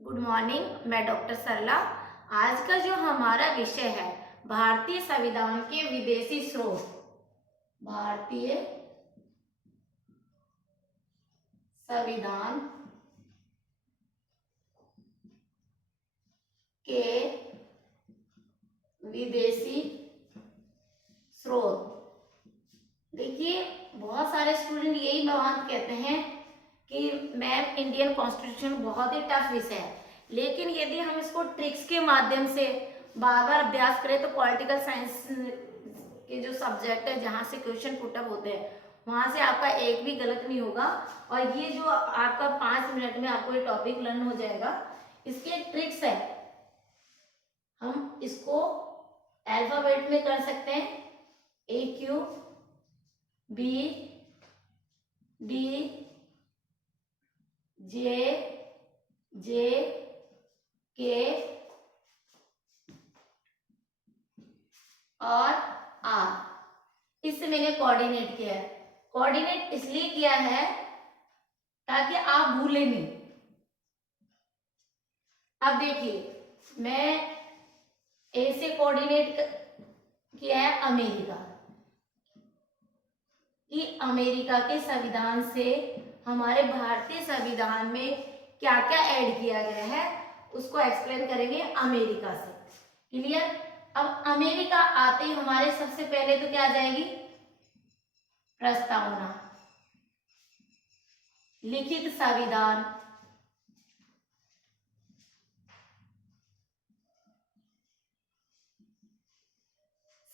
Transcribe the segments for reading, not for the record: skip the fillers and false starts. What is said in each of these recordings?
Good morning. मैं doctor सरला। आज का जो हमारा विषय है भारतीय संविधान के विदेशी स्रोत। भारतीय संविधान के विदेशी स्रोत। देखिए, बहुत सारे स्टूडेंट यही बात कहते हैं कि मैम इंडियन कॉन्स्टिट्यूशन बहुत ही टफ विषय है, लेकिन यदि हम इसको ट्रिक्स के माध्यम से बार बार अभ्यास करें तो पॉलिटिकल साइंस के जो सब्जेक्ट है जहाँ से क्वेश्चन पुटअप होते हैं वहां से आपका एक भी गलत नहीं होगा। और ये जो आपका 5 मिनट में आपको ये टॉपिक लर्न हो जाएगा, इसके ट्रिक्स है। हम इसको अल्फाबेट में कर सकते हैं, AQ B D J K और R। इससे मैंने कोऑर्डिनेट किया है। कोऑर्डिनेट इसलिए किया है ताकि आप भूले नहीं। अब देखिए, मैं ए से कोऑर्डिनेट किया है अमेरिका कि अमेरिका के संविधान से हमारे भारतीय संविधान में क्या क्या ऐड किया गया है उसको एक्सप्लेन करेंगे अमेरिका से। क्लियर? अब अमेरिका आते ही हमारे सबसे पहले तो क्या आ जाएगी? प्रस्तावना, लिखित संविधान,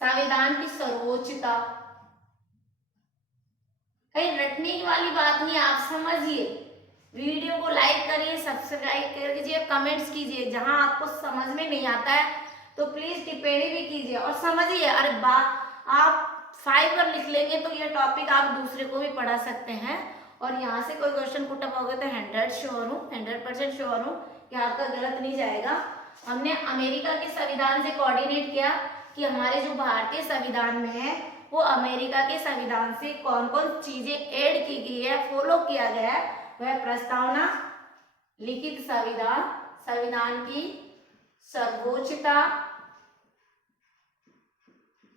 संविधान की सर्वोच्चता। कहीं रटने वाली बात नहीं, आप समझिए। वीडियो को लाइक करिए, सब्सक्राइब कर कीजिए, कमेंट्स कीजिए। जहां आपको समझ में नहीं आता है तो प्लीज टिप्पणी भी कीजिए और समझिए। अरे आप 5 बार लिख लेंगे तो ये टॉपिक आप दूसरे को भी पढ़ा सकते हैं। और यहाँ से कोई क्वेश्चन पुटअप होगा तो 100% श्योर हूँ कि आपका गलत नहीं जाएगा। हमने अमेरिका के संविधान से कोऑर्डिनेट किया कि हमारे जो भारतीय संविधान में है वो अमेरिका के संविधान से कौन कौन चीजें ऐड की गई है, फॉलो किया गया है। वह प्रस्तावना, लिखित संविधान, संविधान की सर्वोच्चता,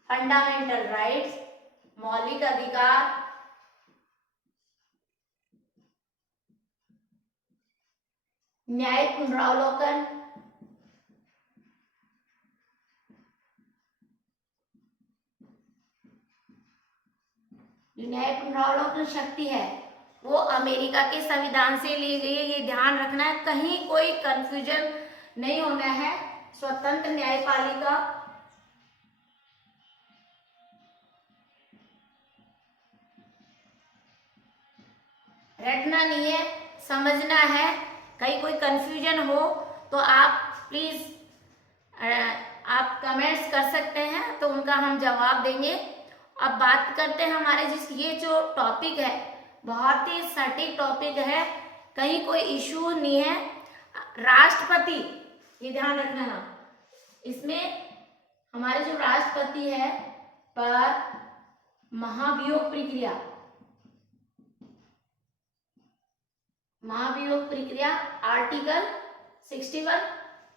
फंडामेंटल राइट्स, मौलिक अधिकार, न्यायिक पुनरावलोकन, न्याय पुनरावलोकन शक्ति है वो अमेरिका के संविधान से ली गई है। ये ध्यान रखना है, कहीं कोई कंफ्यूजन नहीं होना है। स्वतंत्र न्यायपालिका, रटना नहीं है, समझना है। कहीं कोई कंफ्यूजन हो तो आप प्लीज आप कमेंट्स कर सकते हैं तो उनका हम जवाब देंगे। अब बात करते हैं हमारे ये जो टॉपिक है बहुत ही सटीक टॉपिक है, कहीं कोई इशू नहीं है। राष्ट्रपति, ये ध्यान रखना ना, इसमें हमारे जो राष्ट्रपति है पर महाभियोग प्रक्रिया, महाभियोग प्रक्रिया आर्टिकल 61।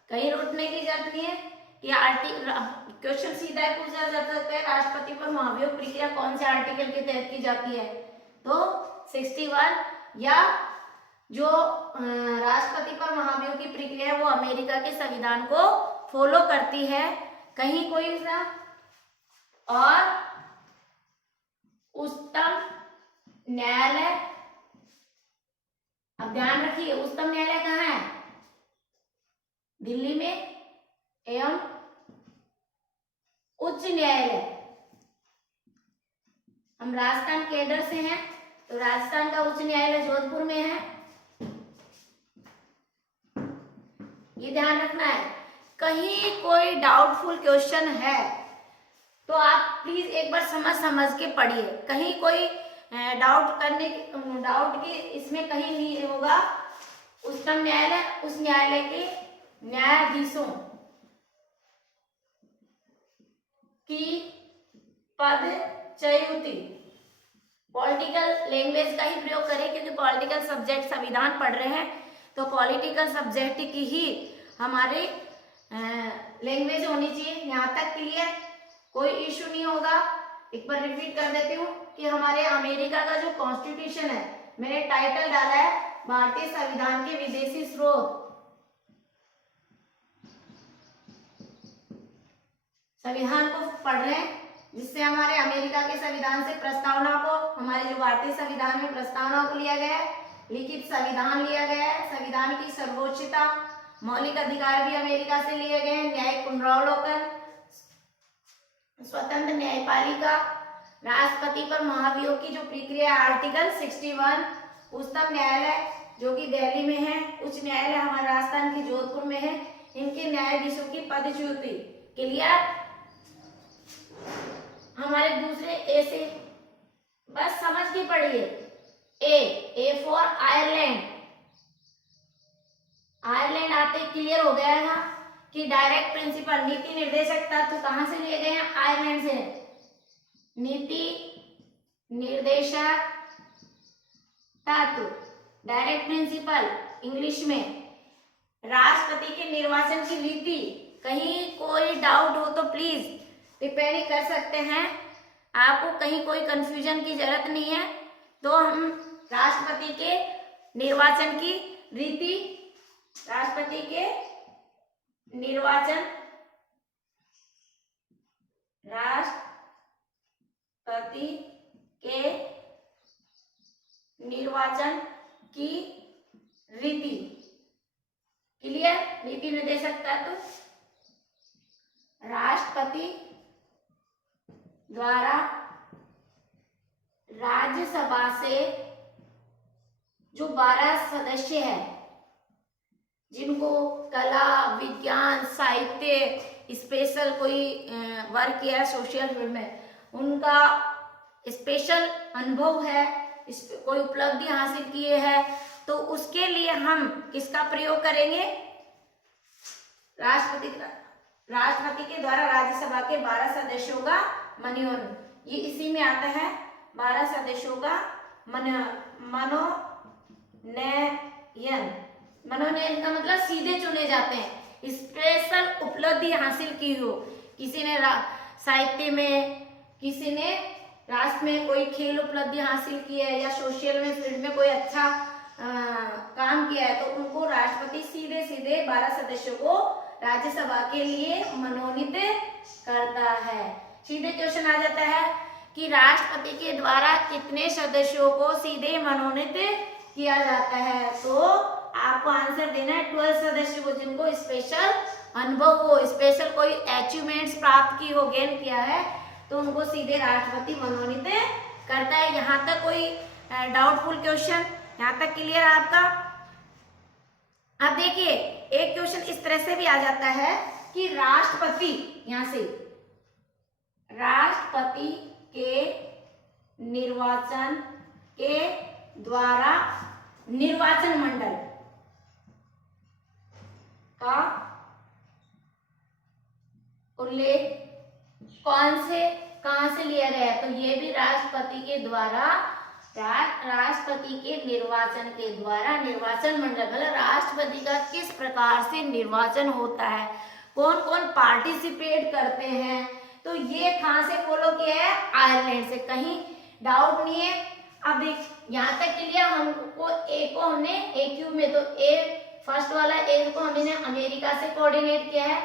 कहीं रोकने की जरूरत नहीं है कि क्वेश्चन सीधा पूछा जा सकता है राष्ट्रपति पर महाभियोग प्रक्रिया कौन से आर्टिकल के तहत की जाती है, तो 61। या जो राष्ट्रपति पर महाभियोग की प्रक्रिया है वो अमेरिका के संविधान को फॉलो करती है, कहीं कोई सा। और उच्चतम न्यायालय, अब ध्यान रखिए उच्चतम न्यायालय कहाँ है? दिल्ली में। एवं उच्च न्यायालय, हम राजस्थान केडर से हैं तो राजस्थान का उच्च न्यायालय जोधपुर में है। ये ध्यान रखना है। कहीं कोई डाउटफुल क्वेश्चन है तो आप प्लीज एक बार समझ के पढ़िए। कहीं कोई डाउट की इसमें कहीं नहीं होगा। उच्चतम न्यायालय, उस न्यायालय के न्यायाधीशों की पदच्युति, पॉलिटिकल लैंग्वेज का ही प्रयोग करें क्योंकि पॉलिटिकल सब्जेक्ट संविधान पढ़ रहे हैं तो पॉलिटिकल सब्जेक्ट की ही हमारे लैंग्वेज होनी चाहिए। यहाँ तक क्लियर, कोई इशू नहीं होगा। एक बार रिपीट कर देती हूँ कि हमारे अमेरिका का जो कॉन्स्टिट्यूशन है, मैंने टाइटल डाला है भारतीय संविधान के विदेशी स्रोत। संविधान को पढ़ रहे हैं, जिससे हमारे अमेरिका के संविधान से प्रस्तावना को, हमारे जो भारतीय संविधान में प्रस्तावना को लिया गया है, लिखित संविधान लिया गया है, संविधान की सर्वोच्चता, मौलिक अधिकार भी अमेरिका से लिए गए हैं, न्यायिक पुनरावलोकन, स्वतंत्र न्यायपालिका, राष्ट्रपति पर महाभियोग की जो प्रक्रिया, आर्टिकल 61, उच्चतम न्यायालय जो कि दिल्ली में है, उच्च न्यायालय हमारे राजस्थान के जोधपुर में है, इनके न्यायाधीशों की पदच्युति। क्लियर? हमारे दूसरे ए से बस समझ के पढ़िए। ए फॉर आयरलैंड। आयरलैंड आते क्लियर हो गया है कि डायरेक्ट प्रिंसिपल, नीति निर्देशक तत्व कहां से लिए गए हैं? आयरलैंड से। नीति निर्देशक तत्व, डायरेक्ट प्रिंसिपल इंग्लिश में। राष्ट्रपति के निर्वाचन की रीति, कहीं कोई डाउट हो तो प्लीज टिप्पणी कर सकते हैं। आपको कहीं कोई कंफ्यूजन की जरूरत नहीं है। तो हम राष्ट्रपति के निर्वाचन की रीति, राष्ट्रपति के निर्वाचन, राष्ट्रपति के निर्वाचन की रीति। क्लियर? नीति निर्देशक तत्व, राष्ट्रपति द्वारा राज्यसभा से जो 12 सदस्य है, जिनको कला, विज्ञान, साहित्य, स्पेशल कोई वर्क किया है सोशल फील्ड में, उनका स्पेशल अनुभव है, कोई उपलब्धि हासिल किए है, तो उसके लिए हम किसका प्रयोग करेंगे? राष्ट्रपति के द्वारा राज्यसभा के 12 सदस्यों का मनोनयन। ये इसी में आता है, 12 सदस्यों का मनोनयन का मतलब सीधे चुने जाते हैं। स्पेशल उपलब्धि हासिल की हो, किसी ने साहित्य में, किसी ने राष्ट्र में कोई खेल उपलब्धि हासिल की है, या सोशल में फील्ड में कोई अच्छा काम किया है, तो उनको राष्ट्रपति सीधे सीधे 12 सदस्यों को राज्यसभा के लिए मनोनीत करता है। सीधे क्वेश्चन आ जाता है कि राष्ट्रपति के द्वारा कितने सदस्यों को सीधे मनोनीत किया जाता है? तो आपको आंसर देना है 12 सदस्य को, जिनको स्पेशल अनुभव हो, स्पेशल कोई अचीवमेंट्स प्राप्त की हो, गेन किया है, तो उनको सीधे राष्ट्रपति मनोनीत करता है। यहाँ तक कोई डाउटफुल क्वेश्चन? यहाँ तक क्लियर आपका? अब देखिए, एक क्वेश्चन इस तरह से भी आ जाता है कि राष्ट्रपति, यहां से राष्ट्रपति के निर्वाचन के द्वारा निर्वाचन मंडल का उल्लेख कहां से लिया गया है? तो ये भी राष्ट्रपति के द्वारा, राष्ट्रपति के निर्वाचन के द्वारा निर्वाचन मंडल, मतलब राष्ट्रपति का किस प्रकार से निर्वाचन होता है, कौन कौन पार्टिसिपेट करते हैं, तो ये कहां से फॉलो किया है? आयरलैंड से। कहीं डाउट नहीं है। अब देख, यहाँ तक के लिए हमको ए को हमने AQ में, तो ए फर्स्ट वाला ए को हमने अमेरिका से कोऑर्डिनेट किया है,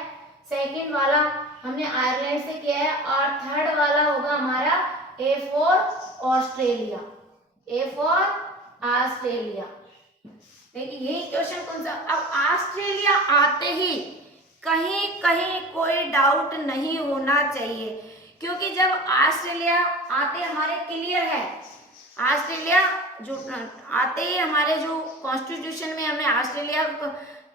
सेकंड वाला हमने आयरलैंड से किया है, और थर्ड वाला होगा हमारा A for Australia. A for Australia. देखिए यही क्वेश्चन कौन सा? अब ऑस्ट्रेलिया आते ही कहीं कहीं कोई डाउट नहीं होना चाहिए, क्योंकि जब ऑस्ट्रेलिया आते हमारे क्लियर है, ऑस्ट्रेलिया जो आते ही हमारे जो कॉन्स्टिट्यूशन में हमने ऑस्ट्रेलिया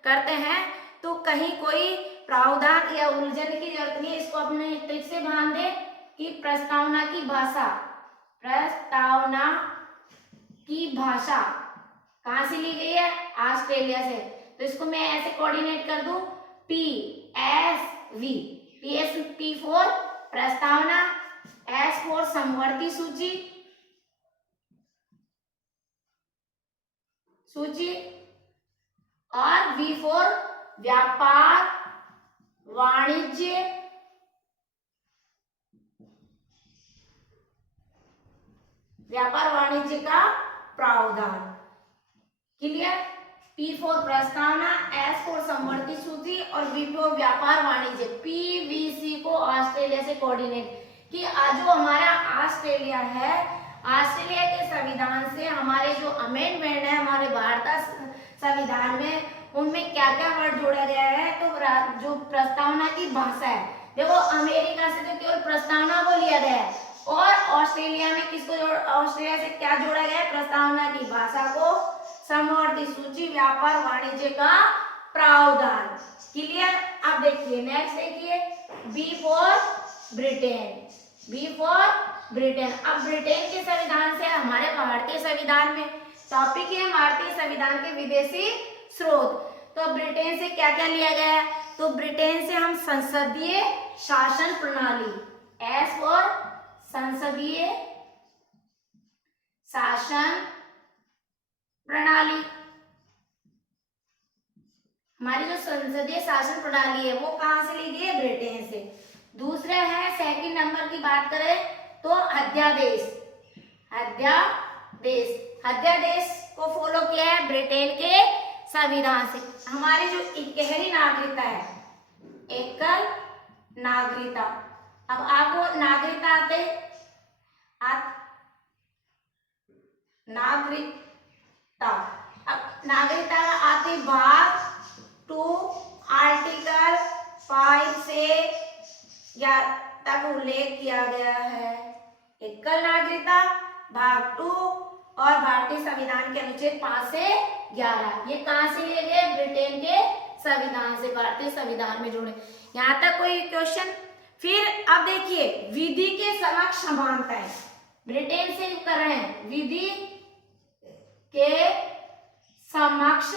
करते हैं, तो कहीं कोई प्रावधान या उलझन की जरूरत नहीं है। इसको अपने ट्रिक से बांध दे कि प्रस्तावना की भाषा, प्रस्तावना की भाषा कहां से ली गई है? ऑस्ट्रेलिया से। तो इसको मैं ऐसे कोऑर्डिनेट कर दूं, PSV, P फॉर प्रस्तावना, S फॉर समवर्ती सूची, और V फॉर व्यापार वाणिज्य, व्यापार वाणिज्य का प्रावधान। क्लियर? P फॉर प्रस्तावना, S फॉर समवर्ती सूची और V फॉर व्यापार वाणिज्य। PVC को ऑस्ट्रेलिया से कोऑर्डिनेट कि आज जो हमारा ऑस्ट्रेलिया है, ऑस्ट्रेलिया के संविधान से हमारे जो अमेंडमेंट है हमारे भारत संविधान में, उनमें क्या क्या वर्ड जोड़ा गया है। तो जो प्रस्तावना की भाषा है, देखो अमेरिका से तो केवल प्रस्तावना को लिया गया है और ऑस्ट्रेलिया में किसको ऑस्ट्रेलिया से क्या जोड़ा गया है? प्रस्तावना की भाषा को, समवर्ती सूची, व्यापार वाणिज्य का प्रावधान। क्लियर? अब देखिए नेक्स्ट, देखिए B for Britain, B for Britain. अब ब्रिटेन के संविधान से हमारे भारतीय संविधान में टॉपिक है भारतीय संविधान के विदेशी स्रोत। तो ब्रिटेन से क्या क्या लिया गया है? तो ब्रिटेन से हम संसदीय शासन प्रणाली, एस फॉर संसदीय शासन प्रणाली, हमारी जो संसदीय शासन प्रणाली है वो कहां से ली गई है? ब्रिटेन से। दूसरा है, सेकंड नंबर की बात करें तो अध्यादेश, अध्यादेश, अध्यादेश को फॉलो किया है ब्रिटेन के संविधान से। हमारी जो इकहरी नागरिकता है, एकल नागरिकता, अब आपको नागरिकता आते नागरिकता, अब नागरिकता आती भाग 2 आर्टिकल 5 से या तक उल्लेख किया गया है। एकल नागरिकता भाग 2 और भारतीय संविधान के अनुच्छेद 5 से 11, ये कहां से लिए गए? ब्रिटेन के संविधान से, भारतीय संविधान में जोड़े। यहां तक कोई क्वेश्चन? फिर अब देखिए विधि के समक्ष समानता है, ब्रिटेन से कर रहे हैं, विधि के समक्ष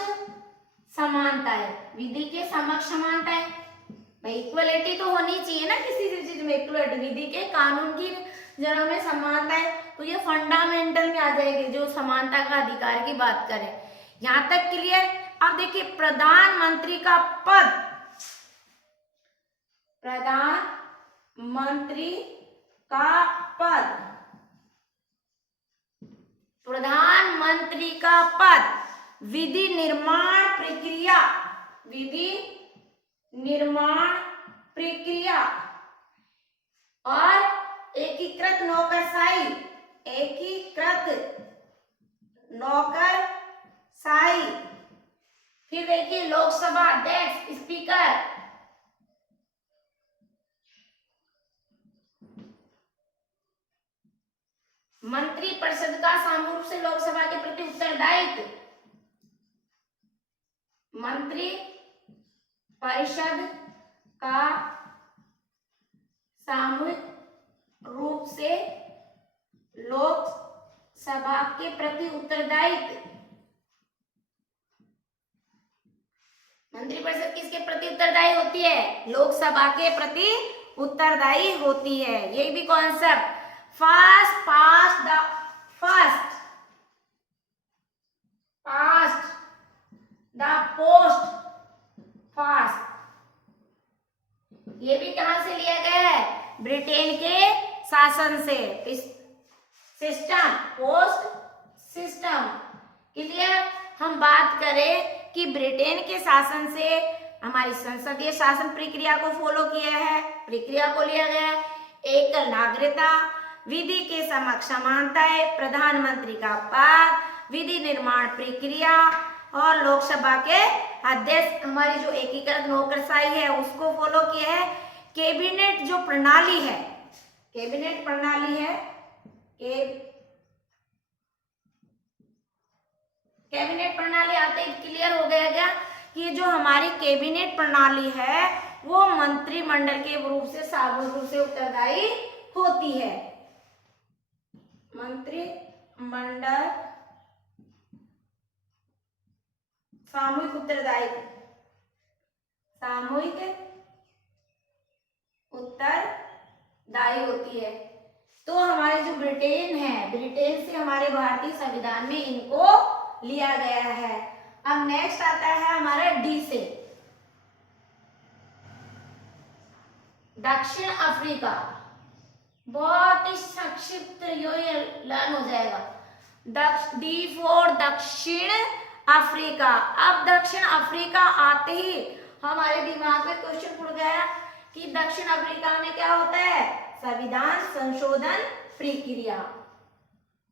समानता है, विधि के समक्ष समानता है। भाई इक्वलिटी तो होनी चाहिए ना किसी भी चीज में, इक्वलिटी, विधि के कानून की जगह में समानता है, तो ये फंडामेंटल में आ जाएगी जो समानता का अधिकार की बात करें। यहां तक क्लियर? अब देखिए प्रधानमंत्री का पद, प्रधानमंत्री का पद, प्रधानमंत्री का पद विधि निर्माण प्रक्रिया, विधि निर्माण प्रक्रिया और एकीकृत नौकरशाही, एकीकृत नौकरशाही। फिर देखिए लोकसभा अध्यक्ष, स्पीकर, मंत्री परिषद का सामूहिक रूप से लोकसभा के प्रति उत्तरदायित्व, मंत्री परिषद का सामूहिक रूप से लोकसभा के प्रति उत्तरदायित्व। मंत्री परिषद किसके प्रति उत्तरदायी होती है? लोकसभा के प्रति उत्तरदायी होती है। ये भी concept, first past the first, past the post fast, ये भी कहां से लिया गया है? ब्रिटेन के शासन से। System, post system. क्लियर? हम बात करें कि ब्रिटेन के शासन से हमारी संसदीय शासन प्रक्रिया को फॉलो किया है, प्रक्रिया को लिया गया है। एकल नागरिकता, विधि के समक्ष समानता है, प्रधानमंत्री का पद, विधि निर्माण प्रक्रिया और लोकसभा के अध्यक्ष, हमारी जो एकीकृत नौकरशाही है उसको फॉलो किया है। कैबिनेट जो प्रणाली है, कैबिनेट प्रणाली है, कैबिनेट प्रणाली आते ही क्लियर हो गया क्या कि जो हमारी कैबिनेट प्रणाली है वो मंत्रिमंडल के रूप से सामूहिक रूप से उत्तरदायी होती है। मंत्रिमंडल सामूहिक उत्तरदायित्व, सामूहिक उत्तरदायी होती है। तो हमारे जो ब्रिटेन है, ब्रिटेन से हमारे भारतीय संविधान में इनको लिया गया है। अब नेक्स्ट आता है हमारा डी से, दक्षिण अफ्रीका। बहुत ही संक्षिप्त ये लर्न हो जाएगा। डी फॉर दक्षिण अफ्रीका। अब दक्षिण अफ्रीका आते ही हमारे दिमाग में क्वेश्चन उड़ गया कि दक्षिण अफ्रीका में क्या होता है, संविधान संशोधन प्रक्रिया।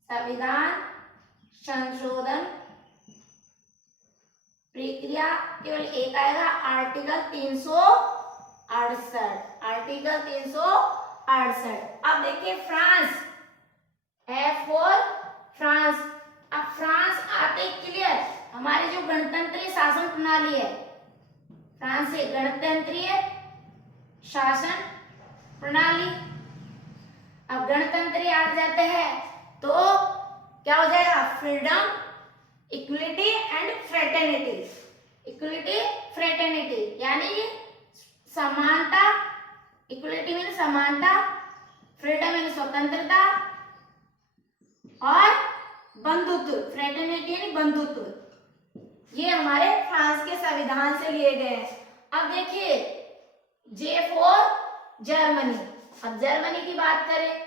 संविधान संशोधन प्रक्रिया केवल एक आएगा, आर्टिकल 368। आर्टिकल 368। अब देखिए फ्रांस, एफ फॉर फ्रांस। अब फ्रांस आते क्लियर, हमारी जो गणतंत्रीय शासन प्रणाली है, फ्रांस से गणतंत्रीय शासन प्रणाली। अब गणतंत्रीय आ जाते हैं तो क्या हो जाएगा, freedom, equality and fraternity. Equality fraternity यानी समानता, इक्वलिटी मीन समानता, फ्रीडम मीन स्वतंत्रता, और बंधुत्व, फ्रेटर्निटी यानी बंधुत्व। ये हमारे फ्रांस के संविधान से लिए गए हैं। अब देखिए जे फॉर जर्मनी। अब जर्मनी की बात करें,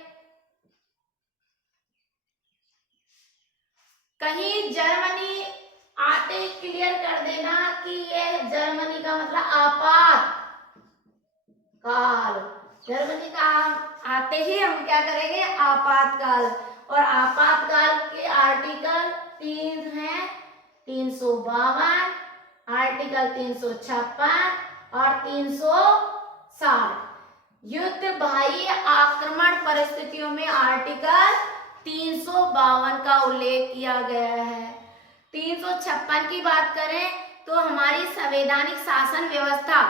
कहीं जर्मनी आते क्लियर कर देना कि ये जर्मनी का मतलब आपात काल। जर्मनी का आते ही हम क्या करेंगे, आपातकाल। और आपातकाल के आर्टिकल 3 है, 352, आर्टिकल 356 और 360। युद्ध बाह्य आक्रमण परिस्थितियों में आर्टिकल 352 का उल्लेख किया गया है। 356 की बात करें तो हमारी संवैधानिक शासन व्यवस्था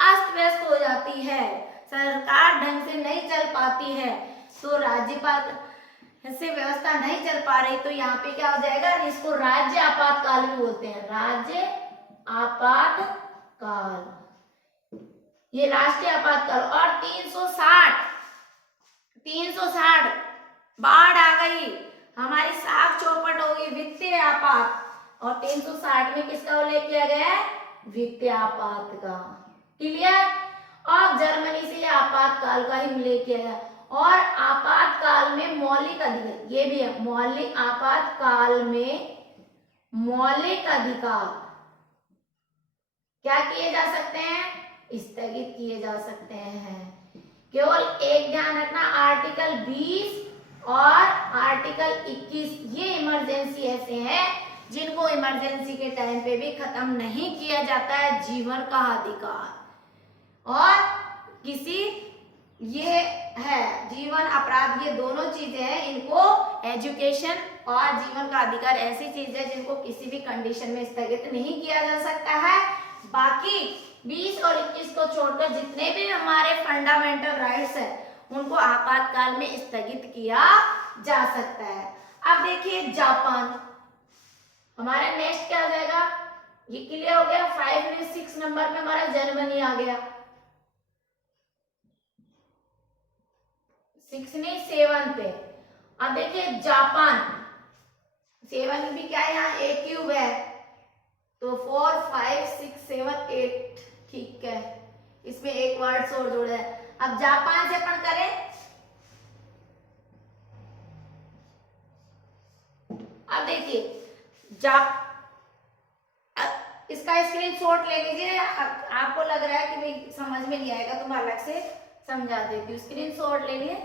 अस्त व्यस्त हो जाती है, सरकार ढंग से नहीं चल पाती है, तो राज्यपाल से व्यवस्था नहीं चल पा रही, तो यहाँ पे क्या हो जाएगा, इसको राज्य आपातकाल भी बोलते हैं, राज्य आपातकाल, ये राष्ट्रीय आपातकाल। और 360 बाढ़ आ गई, हमारी साख चौपट हो गई, वित्तीय आपात। और 360 में किसका उल्लेख किया गया है, वित्तीय आपात का। क्लियर। और जर्मनी से आपातकाल का ही उल्लेख किया गया। और आपातकाल में मौलिक अधिकार, ये भी है, मौलिक आपातकाल में मौलिक अधिकार क्या किए जा सकते हैं, स्थगित किए जा सकते हैं। केवल एक ध्यान रखना, आर्टिकल 20 और आर्टिकल 21 ये इमरजेंसी ऐसे हैं जिनको इमरजेंसी के टाइम पे भी खत्म नहीं किया जाता है, जीवन का अधिकार। और किसी ये है जीवन अपराध, ये दोनों चीजें हैं, इनको एजुकेशन और जीवन का अधिकार ऐसी चीज है जिनको किसी भी कंडीशन में स्थगित नहीं किया जा सकता है। बाकी 20 और 21 को छोड़कर जितने भी हमारे फंडामेंटल राइट्स है उनको आपातकाल में स्थगित किया जा सकता है। अब देखिए जापान, हमारा नेक्स्ट क्या हो जाएगा, ये क्लियर हो गया। 5 में 6 नंबर पे हमारा जर्मनी आ गया, 6 नहीं 7 पे। अब देखिए जापान, 7 भी क्या है, यहाँ ए क्यूब है, तो 4 5 6 7 8, ठीक है, इसमें एक वर्ड और जोड़ा है। अब जापान से अपन करें, अब देखिए इसका स्क्रीनशॉट ले लीजिए। आपको लग रहा है कि भाई समझ में नहीं आएगा तो मैं अलग से समझा देती हूँ, स्क्रीनशॉट ले लिए।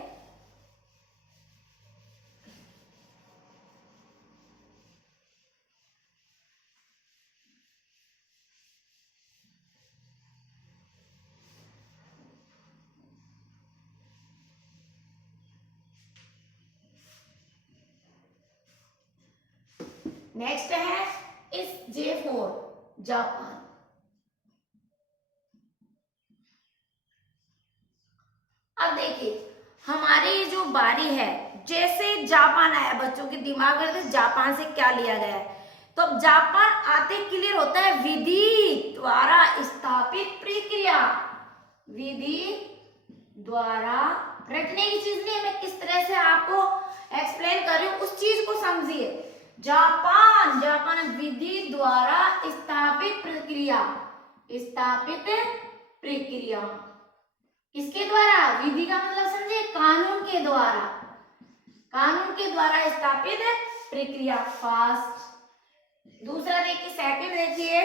नेक्स्ट है इस J4 जापान। अब देखिए हमारी जो बारी है, जैसे जापान आया बच्चों के दिमाग में जापान से क्या लिया गया है, तो जापान आते क्लियर होता है विधि द्वारा स्थापित प्रक्रिया। विधि द्वारा, रटने की चीज नहीं है, मैं किस तरह से आपको एक्सप्लेन कर रही हूँ उस चीज को समझिए। जापान, जापान विधि द्वारा स्थापित प्रक्रिया, स्थापित प्रक्रिया किसके द्वारा? विधि का मतलब समझे, कानून के द्वारा, कानून के द्वारा स्थापित प्रक्रिया, फास्ट। दूसरा देखिए, सेकंड देखिए,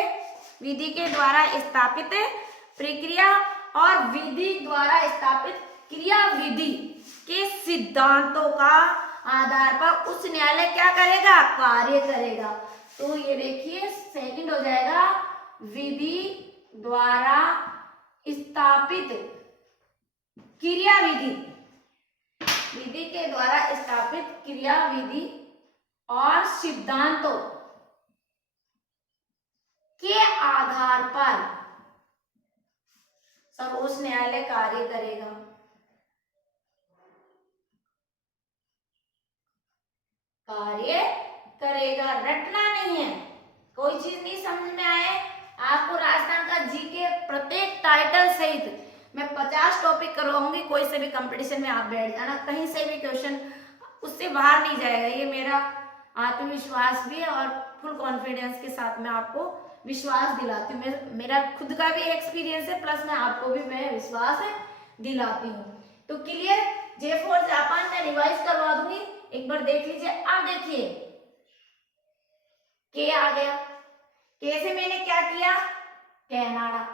विधि के द्वारा स्थापित प्रक्रिया और विधि द्वारा स्थापित क्रिया विधि के सिद्धांतों का आधार पर उच्च न्यायालय क्या करेगा? कार्य करेगा। तो ये देखिए सेकंड हो जाएगा, विधि द्वारा स्थापित क्रिया विधि, विधि के द्वारा स्थापित क्रिया विधि और सिद्धांतों के आधार पर सर्वोच्च न्यायालय कार्य करेगा। कार्य करेगा, रटना नहीं है। कोई चीज नहीं समझ में आए आपको, राजस्थान का जीके प्रत्येक टाइटल सहित मैं 50 टॉपिक करवाऊंगी। कोई से भी कंपटीशन में आप बैठ जाना, कहीं से भी क्वेश्चन उससे बाहर नहीं जाएगा। ये मेरा आत्मविश्वास भी है और फुल कॉन्फिडेंस के साथ मैं आपको विश्वास दिलाती हूँ। मेरा खुद का भी एक्सपीरियंस है, प्लस मैं आपको भी मैं विश्वास दिलाती हूँ। तो क्लियर, J4 जापान में रिवाइज करवा दूंगी, एक बार देख लीजिए। अब देखिए के आ गया, के से मैंने क्या किया? कनाडा।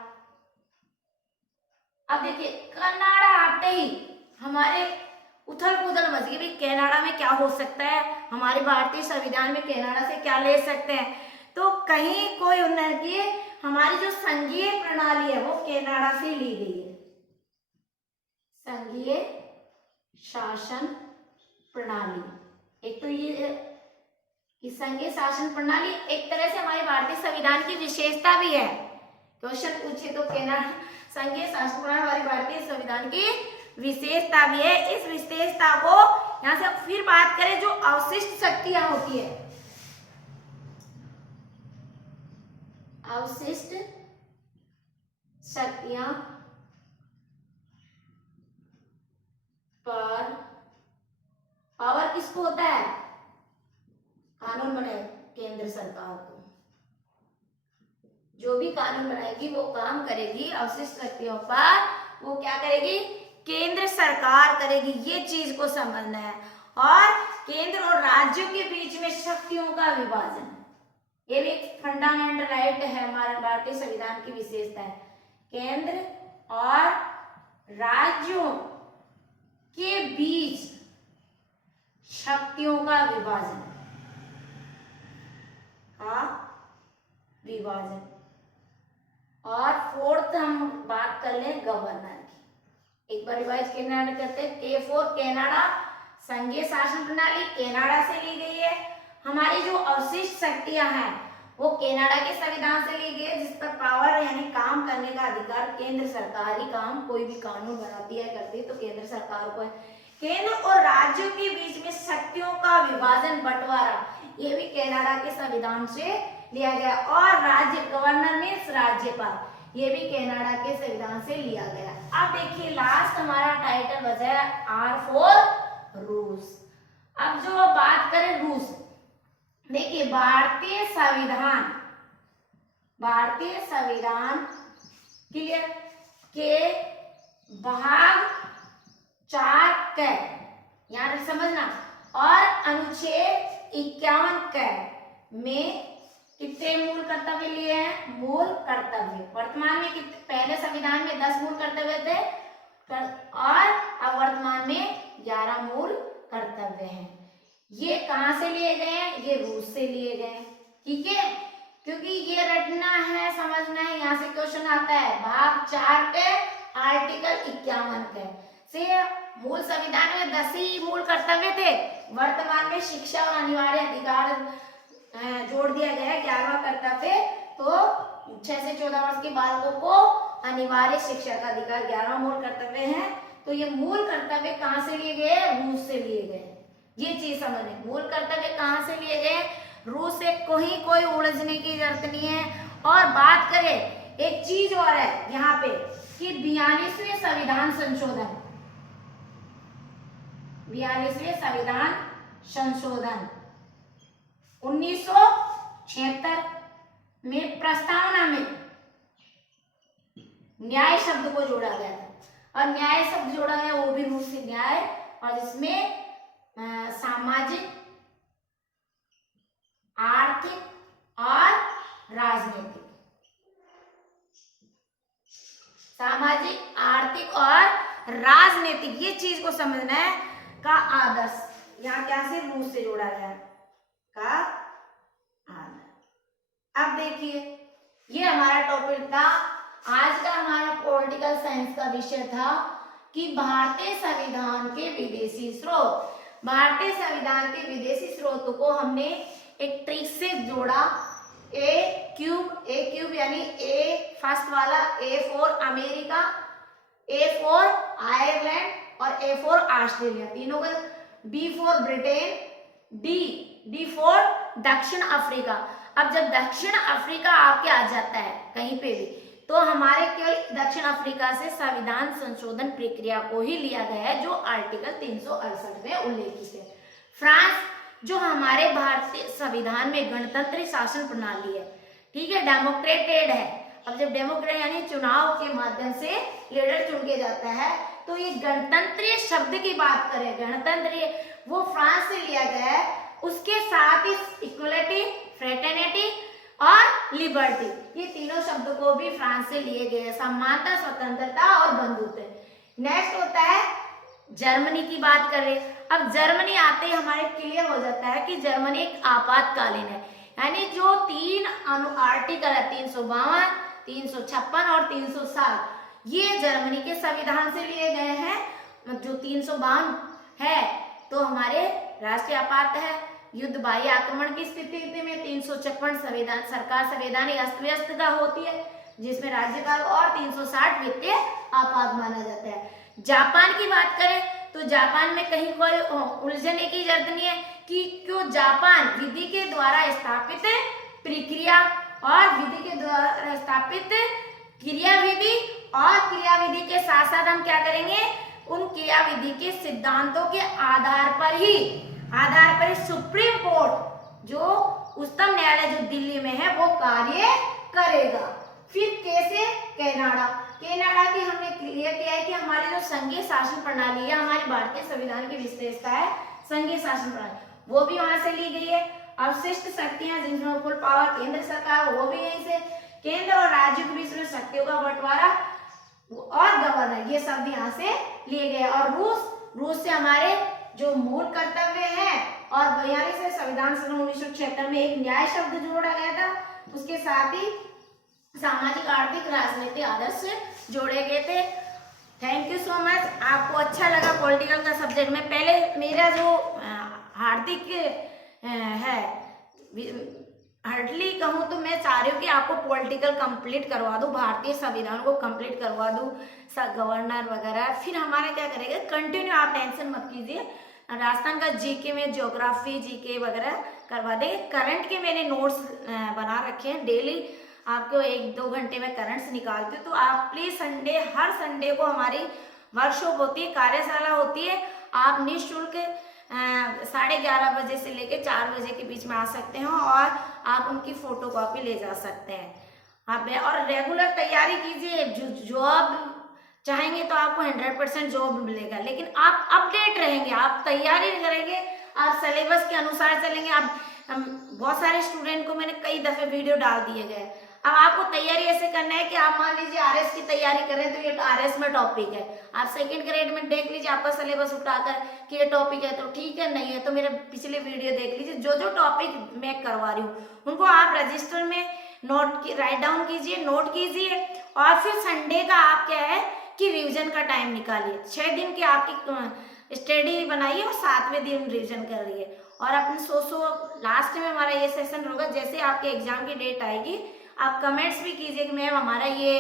अब देखिए कनाडा आते ही हमारे उथल पुथल मच गई, भाई कनाडा में क्या हो सकता है, हमारे भारतीय संविधान में कनाडा से क्या ले सकते हैं। तो कहीं कोई उन्नति की, हमारी जो संघीय प्रणाली है वो कनाडा से ली गई है, संघीय शासन प्रणाली। एक तो ये संघीय शासन प्रणाली एक तरह से हमारे भारतीय संविधान की विशेषता भी है। क्वेश्चन पूछे तो कनाडा संघीय शासन प्रणाली हमारे भारतीय संविधान की विशेषता भी है। इस विशेषता को यहाँ से फिर बात करें, जो अवशिष्ट शक्तियां होती है, अवशिष्ट शक्तियां पर पावर किसको होता है? कानून बनाए केंद्र सरकार को, जो भी कानून बनाएगी वो काम करेगी अवशिष्ट शक्तियों पर, वो क्या करेगी? केंद्र सरकार करेगी। ये चीज को समझना है। और केंद्र और राज्यों के बीच में शक्तियों का विभाजन, ये भी एक फंडामेंटल राइट है, हमारे भारतीय संविधान की विशेषता है। केंद्र और राज्यों के बीच शक्तियों का विभाजन, और फोर्थ हम बात कर लें गवर्नर की। एक बार रिवाइज कनाडा करते हैं। K4 कनाडा, संघीय शासन प्रणाली कनाडा से ली गई है। हमारी जो अवशिष्ट शक्तियां हैं वो कनाडा के संविधान से ली गई है, जिस पर पावर यानी काम करने का अधिकार केंद्र सरकार ही काम, कोई भी कानून बनाती है करती है तो केंद्र सरकार को है। केंद्र और राज्यों के बीच में शक्तियों का विभाजन, बंटवारा, ये भी कनाडा के संविधान से लिया गया। और राज्य गवर्नर में राज्यपाल, ये भी कनाडा के संविधान से लिया गया। अब देखिए लास्ट हमारा टाइटल बचा है R फॉर रूस। अब जो बात करें रूस, देखिए भारतीय संविधान क्लियर के भाग 4 क, यहाँ समझना, और अनुच्छेद 51 क में कितने मूल कर्तव्य लिए हैं? मूल कर्तव्य। वर्तमान में कितने? पहले संविधान में 10 मूल कर्तव्य थे और अब वर्तमान में 11 मूल कर्तव्य हैं। ये कहां से लिए गए हैं? ये रूस से लिए गए हैं। ठीक है, क्योंकि ये रटना है, समझना है। यहाँ से क्वेश्चन आता है भाग 4 के आर्टिकल 51 के से मूल संविधान में 10 ही मूल कर्तव्य थे, वर्तमान में शिक्षा और अनिवार्य अधिकार जोड़ दिया गया है 11वां कर्तव्य। तो 6 से 14 वर्ष के बालकों को अनिवार्य शिक्षा का अधिकार 11वां मूल कर्तव्य है। तो ये मूल कर्तव्य कहां से लिए गए? रूस से लिए गए। ये चीज समझे, मूल कर्तव्य कहां से लिए गए? रूस से। कोई उलझने की जरूरत नहीं है। और बात करें एक चीज और है यहाँ पे कि 42वें संविधान संशोधन, 42वें संविधान संशोधन 1976 में प्रस्तावना में न्याय शब्द को जोड़ा गया था। और न्याय शब्द जोड़ा गया वो भी रूस से न्याय, और इसमें सामाजिक, आर्थिक और राजनीतिक, सामाजिक, आर्थिक और राजनीतिक, ये चीज को समझना है का आदर्श। यहाँ क्या से रूस से जोड़ा गया का आदर्श। अब देखिए ये हमारा टॉपिक था आज का। हमारा पॉलिटिकल साइंस का विषय था कि भारतीय संविधान के विदेशी स्रोत। भारतीय संविधान के विदेशी स्रोतों को हमने एक ट्रिक से जोड़ा। ए क्यूब यानी ए फर्स्ट वाला, A for America, A for Ireland और ए फॉर ऑस्ट्रेलिया, तीनों का। B for Britain, D for दक्षिण अफ्रीका। अब जब दक्षिण अफ्रीका आपके आ जाता है कहीं पे भी, तो हमारे केवल दक्षिण अफ्रीका से संविधान संशोधन प्रक्रिया को ही लिया गया है जो आर्टिकल 368 में उल्लेखित है। फ्रांस जो हमारे भारतीय संविधान में गणतंत्र शासन प्रणाली है, ठीक है, डेमोक्रेटेड है। अब जब डेमोक्रेट यानी चुनाव के माध्यम से लीडर चुन के जाता है, तो ये गणतंत्रीय शब्द की बात करें, गणतंत्रीय वो फ्रांस से लिया गया है। उसके साथ ही इक्वलिटी, फ्रेटर्निटी और लिबर्टी, ये तीनों शब्द को भी फ्रांस से लिए गए, समानता, स्वतंत्रता और बंधुत्व। नेक्स्ट होता है जर्मनी की बात करें। अब जर्मनी आते ही हमारे क्लियर हो जाता है कि जर्मनी एक आपातकालीन है, यानी जो 3 आर्टिकल है 352, 356 और 360, ये जर्मनी के संविधान से लिए गए हैं। जो 352 है तो हमारे राष्ट्रीय आपात है, युद्ध बाह्य आक्रमण की स्थिति में। 356 संविधान, सरकार संवैधानिक अस्त व्यस्त का होती है जिसमें राज्यपाल, और 360 वित्तीय आपात माना जाता है। जापान की बात करें तो जापान में कहीं कोई उलझने की जरूरत नहीं है कि क्यों जापान विधि के द्वारा स्थापित प्रक्रिया और विधि के द्वारा स्थापित क्रियाविधि, और क्रियाविधि के साथ साथ हम क्या करेंगे, उन क्रियाविधि के सिद्धांतों के आधार पर ही सुप्रीम कोर्ट जो उच्चतम न्यायालय जो दिल्ली में है वो कार्य करेगा। फिर कैसे, कनाडा की हमने क्लियर किया है कि हमारी जो संघीय शासन प्रणाली है, हमारे भारतीय संविधान की विशेषता है संघीय शासन प्रणाली, वो भी वहां से ली गई है। अवशिष्ट शक्तियां जिनमें फुल पावर केंद्र सरकार, वो भी यहीं से। केंद्र और राज्यों के बीच में शक्तियों का बंटवारा और गवर्नर, ये सब यहाँ से लिए गए। और रूस से हमारे जो मूल कर्तव्य है, और 42 से संविधान सन 1976 में एक न्याय शब्द जोड़ा गया था, उसके साथ ही सामाजिक, आर्थिक, राजनीतिक आदर्श जोड़े गए थे। Thank you so much. आपको अच्छा लगा पॉलिटिकल का सब्जेक्ट में। पहले मेरा जो हार्दिक है, हार्डली कहूँ तो मैं चाह रही हूँ कि आपको पॉलिटिकल कंप्लीट करवा दूँ, भारतीय संविधान को कंप्लीट करवा दूँ, गवर्नर वगैरह। फिर हमारा क्या करेगा, कंटिन्यू, आप टेंशन मत कीजिए। राजस्थान का जीके में ज्योग्राफी, जीके वगैरह करवा देंगे। करंट के मैंने नोट्स बना रखे हैं, डेली आपको 1-2 घंटे में करंट्स निकालते हो। तो आप प्लीज हर संडे को हमारी वर्कशॉप होती है, कार्यशाला होती है। आप निःशुल्क 11:30 बजे से लेकर 4 बजे के बीच में आ सकते हो, और आप उनकी फोटोकॉपी ले जा सकते हैं। आप और रेगुलर तैयारी कीजिए। जॉब चाहेंगे तो आपको 100% जॉब मिलेगा, लेकिन आप अपडेट रहेंगे, आप तैयारी करेंगे, आप सिलेबस के अनुसार चलेंगे। आप बहुत सारे स्टूडेंट को मैंने कई दफे वीडियो डाल दिए गए। अब आपको तैयारी ऐसे करना है कि आप मान लीजिए आरएस की तैयारी कर रहे हैं, तो ये आरएस में टॉपिक है, आप सेकंड ग्रेड में देख लीजिए आपका सिलेबस उठाकर कि ये टॉपिक है तो ठीक है, नहीं है तो मेरे पिछले वीडियो देख लीजिए। जो जो टॉपिक मैं करवा रही हूँ उनको आप रजिस्टर में राइट डाउन कीजिए, नोट कीजिए, और फिर संडे का आप क्या है कि रिविजन का टाइम निकालिए। 6 दिन की आपकी स्टडी बनाइए और 7वें दिन रिविजन करिए। और अपने लास्ट में हमारा ये सेशन होगा, जैसे आपके एग्जाम की डेट आएगी आप कमेंट्स भी कीजिए कि मैम हमारा ये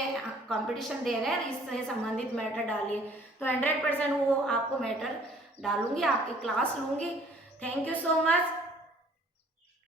कंपटीशन दे रहे हैं, इससे संबंधित मैटर डालिए, तो 100% वो आपको मैटर डालूंगी, आपकी क्लास लूंगी। Thank you so much.